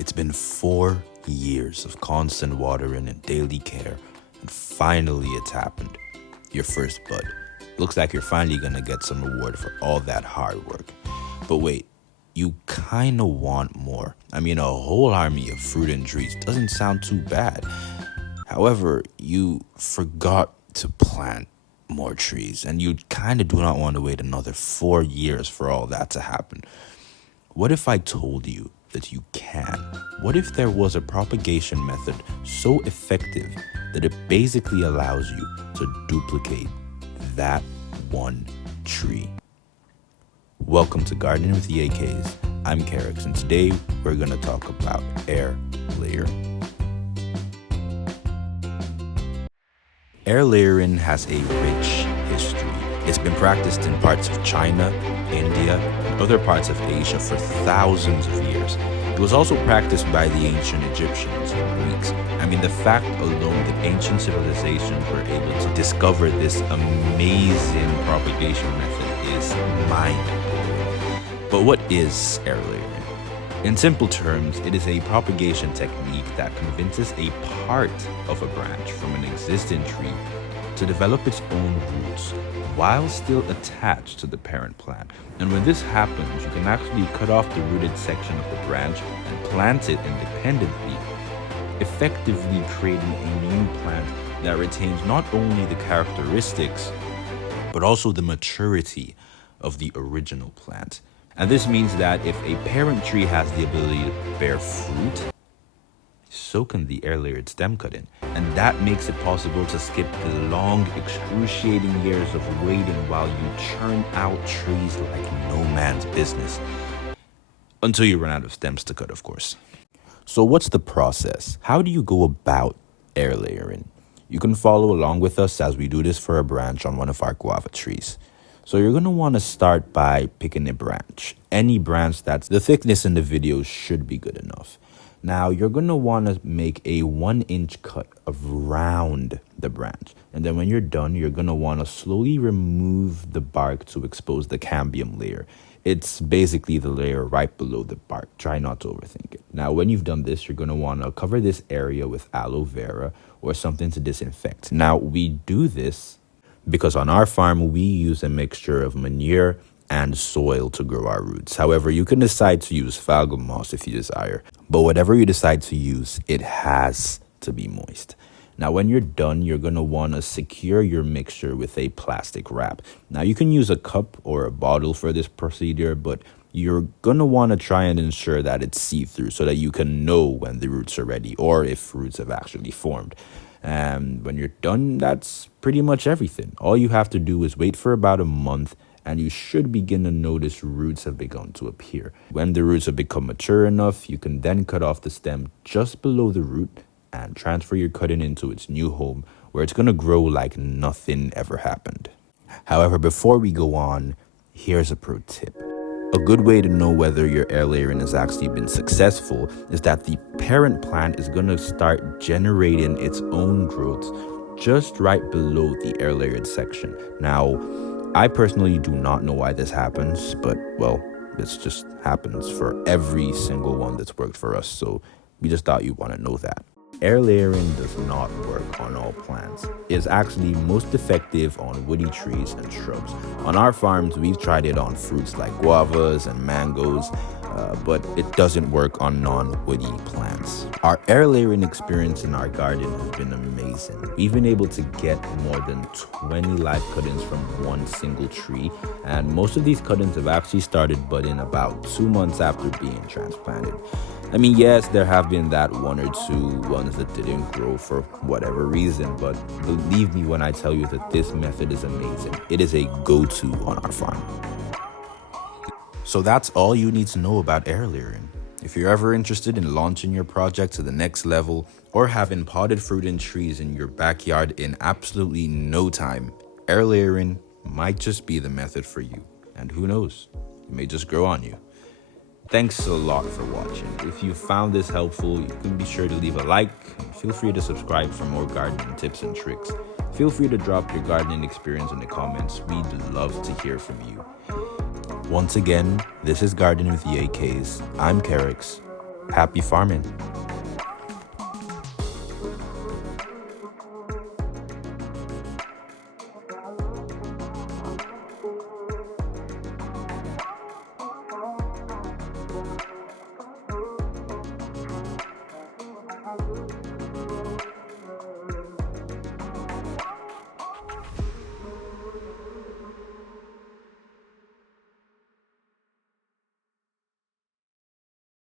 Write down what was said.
It's been 4 years of constant watering and daily care, and finally it's happened. Your first bud. Looks like you're finally gonna get some reward for all that hard work. But wait, you kinda want more. I mean, a whole army of fruit and trees doesn't sound too bad. However, you forgot to plant more trees, and you kinda do not want to wait another 4 years for all that to happen. What if I told you that you can? What if there was a propagation method so effective that it basically allows you to duplicate that one tree? Welcome to Gardening with the AKs. I'm Carrix, and today we're going to talk about air layering. Air layering has a rich history. It's been practiced in parts of China, India, and other parts of Asia for thousands of years. It was also practiced by the ancient Egyptians and Greeks. I mean, the fact alone that ancient civilizations were able to discover this amazing propagation method is mind-blowing. But what is air layering? In simple terms, it is a propagation technique that convinces a part of a branch from an existing tree to develop its own roots while still attached to the parent plant. And when this happens, you can actually cut off the rooted section of the branch and plant it independently, effectively creating a new plant that retains not only the characteristics, but also the maturity of the original plant. And this means that if a parent tree has the ability to bear fruit, so can the air layered stem cutting. And that makes it possible to skip the long, excruciating years of waiting while you churn out trees like no man's business. Until you run out of stems to cut, of course. So what's the process? How do you go about air layering? You can follow along with us as we do this for a branch on one of our guava trees. So you're going to want to start by picking a branch. Any branch that's the thickness in the video should be good enough. Now you're going to want to make a 1-inch cut around the branch. And then when you're done, you're going to want to slowly remove the bark to expose the cambium layer. It's basically the layer right below the bark. Try not to overthink it. Now, when you've done this, you're going to want to cover this area with aloe vera or something to disinfect. Now, we do this because on our farm, we use a mixture of manure and soil to grow our roots. However, you can decide to use falgum moss if you desire. But whatever you decide to use, it has to be moist. Now, when you're done, you're going to want to secure your mixture with a plastic wrap. Now, you can use a cup or a bottle for this procedure, but you're going to want to try and ensure that it's see-through so that you can know when the roots are ready or if roots have actually formed. And when you're done, that's pretty much everything. All you have to do is wait for about a month, and you should begin to notice roots have begun to appear. When the roots have become mature enough, you can then cut off the stem just below the root and transfer your cutting into its new home, where it's going to grow like nothing ever happened. However, before we go on, here's a pro tip. A good way to know whether your air layering has actually been successful is that the parent plant is going to start generating its own growth just right below the air layered section. Now, I personally do not know why this happens, but well, this just happens for every single one that's worked for us, so we just thought you'd want to know that. Air layering does not work on all plants. It is actually most effective on woody trees and shrubs. On our farms, we've tried it on fruits like guavas and mangoes, but it doesn't work on non-woody plants. Our air layering experience in our garden has been amazing. We've been able to get more than 20 live cuttings from one single tree, and most of these cuttings have actually started budding about 2 months after being transplanted. I mean, yes, there have been that 1 or 2 ones that didn't grow for whatever reason, but believe me when I tell you that this method is amazing. It is a go-to on our farm. So that's all you need to know about air layering. If you're ever interested in launching your project to the next level or having potted fruit and trees in your backyard in absolutely no time, air layering might just be the method for you. And who knows, it may just grow on you. Thanks a lot for watching. If you found this helpful, you can be sure to leave a like and feel free to subscribe for more gardening tips and tricks. Feel free to drop your gardening experience in the comments. We'd love to hear from you. Once again, this is Gardening with the AKs. I'm Carrix. Happy farming.